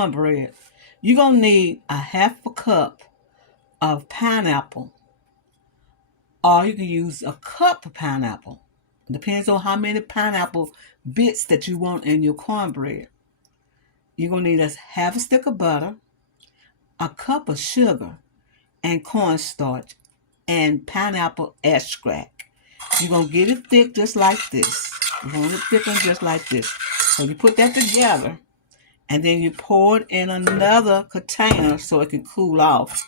cornbread, you're going to need a half a cup of pineapple, or you can use a cup of pineapple. It depends on how many pineapple bits that you want in your cornbread. You're going to need a half a stick of butter, a cup of sugar, and cornstarch, and pineapple extract. You're going to get it thick just like this. You want it thicker just like this. So you put that together, and then you pour it in another container so it can cool off.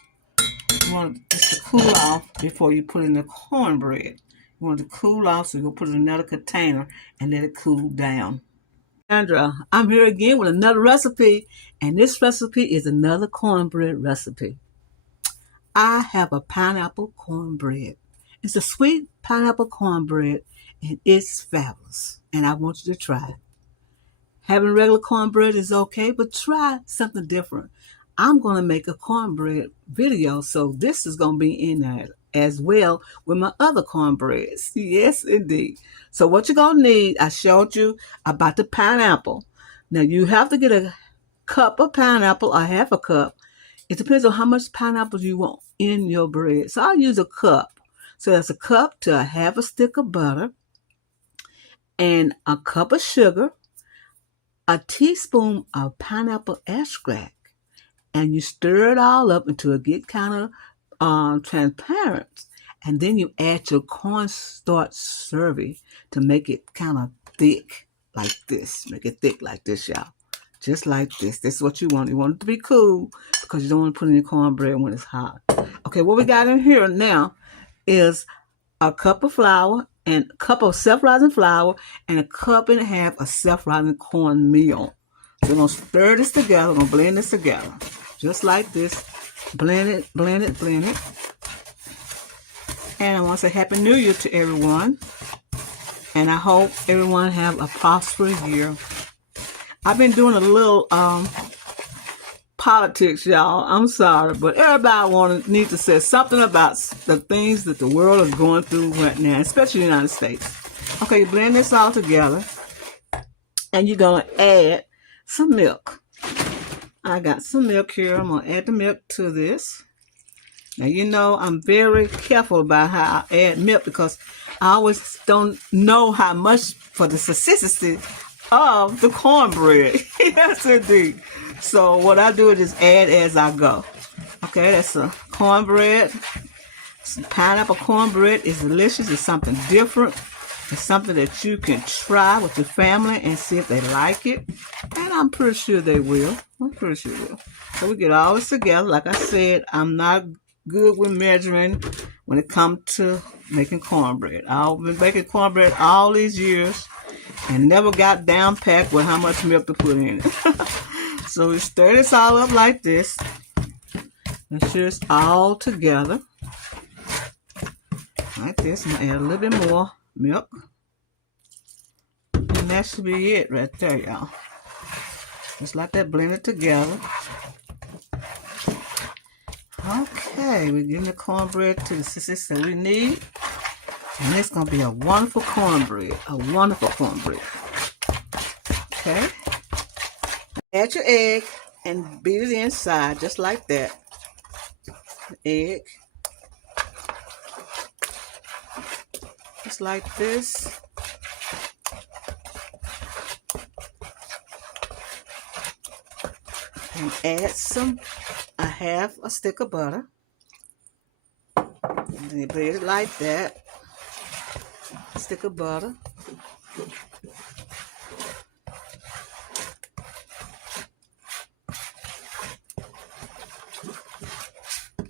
You want it just to cool off before you put in the cornbread. You want it to cool off, so you'll put it in another container and let it cool down. Sandra, I'm here again with another recipe, and this recipe is another cornbread recipe. I have a pineapple cornbread. It's a sweet pineapple cornbread, and it's fabulous, and I want you to try it. Having regular cornbread is okay, but try something different. I'm going to make a cornbread video, so this is going to be in there as well with my other cornbreads. Yes, indeed. So what you're going to need, I showed you about the pineapple. Now, you have to get a cup of pineapple, or half a cup. It depends on how much pineapple you want in your bread. So I'll use a cup. So that's a cup to a half a stick of butter, and a cup of sugar, a teaspoon of pineapple extract, and you stir it all up until it get kind of transparent. And then you add your cornstarch syrup to make it kind of thick like this. Make it thick like this, y'all. Just like this. This is what you want. You want it to be cool because you don't want to put in your cornbread when it's hot. Okay, what we got in here now is a cup of flour, and a cup of self-rising flour, and a cup and a half of self-rising cornmeal. So we're going to stir this together. We're going to blend this together. Just like this. Blend it, blend it, blend it. And I want to say Happy New Year to everyone. And I hope everyone have a prosperous year. I've been doing a little politics, y'all. I'm sorry, but everybody needs to say something about the things that the world is going through right now, especially the United States. Okay, you blend this all together, and you're going to add some milk. I got some milk here. I'm going to add the milk to this. Now, you know, I'm very careful about how I add milk because I always don't know how much for the consistency of the cornbread. Yes, indeed. So what I do is just add as I go. Okay, that's a cornbread. Some pineapple cornbread is delicious. It's something different. It's something that you can try with your family and see if they like it. And I'm pretty sure they will. I'm pretty sure they will. So we get all this together. Like I said, I'm not good with measuring when it comes to making cornbread. I've been making cornbread all these years and never got down packed with how much milk to put in it. So we stir this all up like this. Make sure it's all together. Like this. And add a little bit more milk. And that should be it right there, y'all. Just like that, blend it together. Okay, we're getting the cornbread to the consistency that we need. And it's going to be a wonderful cornbread. A wonderful cornbread. Okay. Add your egg and beat it inside just like that. Egg. Just like this. And add a half a stick of butter. And then you beat it like that. A stick of butter.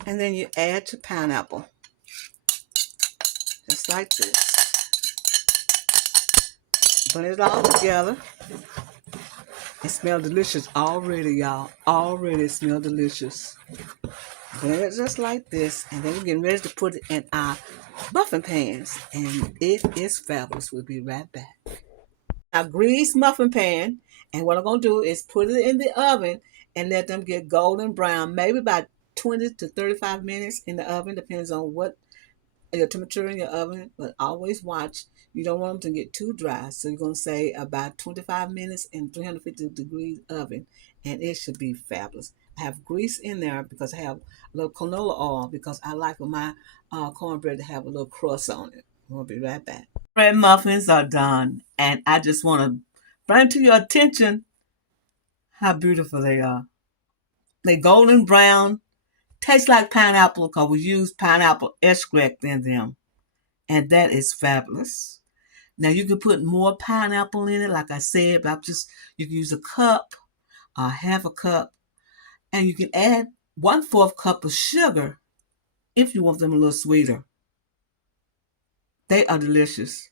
And then you add your pineapple. Just like this. Put it all together. It smells delicious already, y'all. Already smells delicious. Blend it just like this. And then we're getting ready to put it in our muffin pans. And it is fabulous. We'll be right back. Now, grease muffin pan. And what I'm going to do is put it in the oven and let them get golden brown. Maybe about 20 to 35 minutes in the oven. Depends on what your temperature in your oven. But always watch. You don't want them to get too dry. So you're going to say about 25 minutes in 350 degrees oven. and it should be fabulous. I have grease in there because I have a little canola oil because I like for my cornbread to have a little crust on it. We'll be right back. Bread muffins are done, and I just want to bring to your attention how beautiful they are. They're golden brown, taste like pineapple because we use pineapple extract in them, and that is fabulous. Now you can put more pineapple in it, like I said, but you can use a cup or half a cup, and you can add 1/4 cup of sugar if you want them a little sweeter. They are delicious.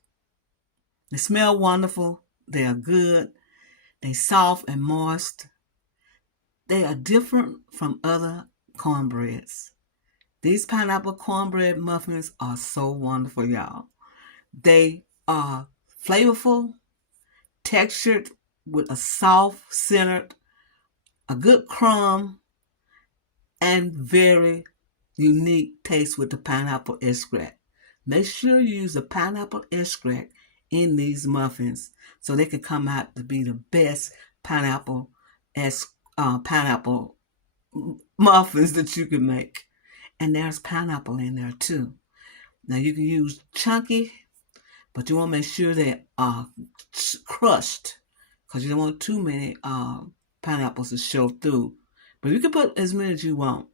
They smell wonderful. They are good. They soft and moist. They are different from other cornbreads. These pineapple cornbread muffins are so wonderful, y'all. They are flavorful, textured with a soft centered, a good crumb, and very unique taste with the pineapple extract. Make sure you use the pineapple extract in these muffins so they can come out to be the best pineapple muffins that you can make. And there's pineapple in there too. Now you can use chunky, but you want to make sure they are crushed because you don't want too many pineapples to show through. But you can put as many as you want.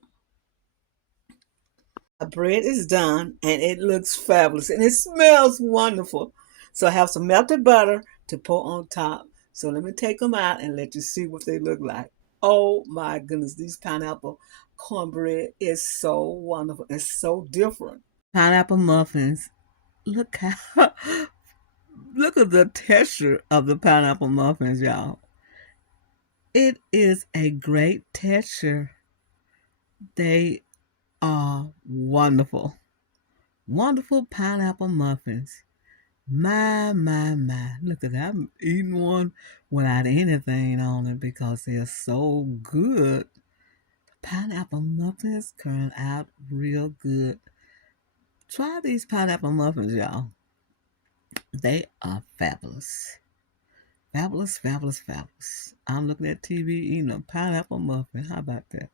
The bread is done and it looks fabulous and it smells wonderful. So I have some melted butter to pour on top. So let me take them out and let you see what they look like. Oh my goodness, these pineapple cornbread is so wonderful. It's so different. Pineapple muffins. Look how look at the texture of the pineapple muffins, y'all. It is a great texture. They are wonderful. Wonderful pineapple muffins. My. Look at that. I'm eating one without anything on it because they're so good. Pineapple muffins turn out real good. Try these pineapple muffins, y'all. They are fabulous. Fabulous, fabulous, fabulous. I'm looking at TV eating a pineapple muffin. How about that?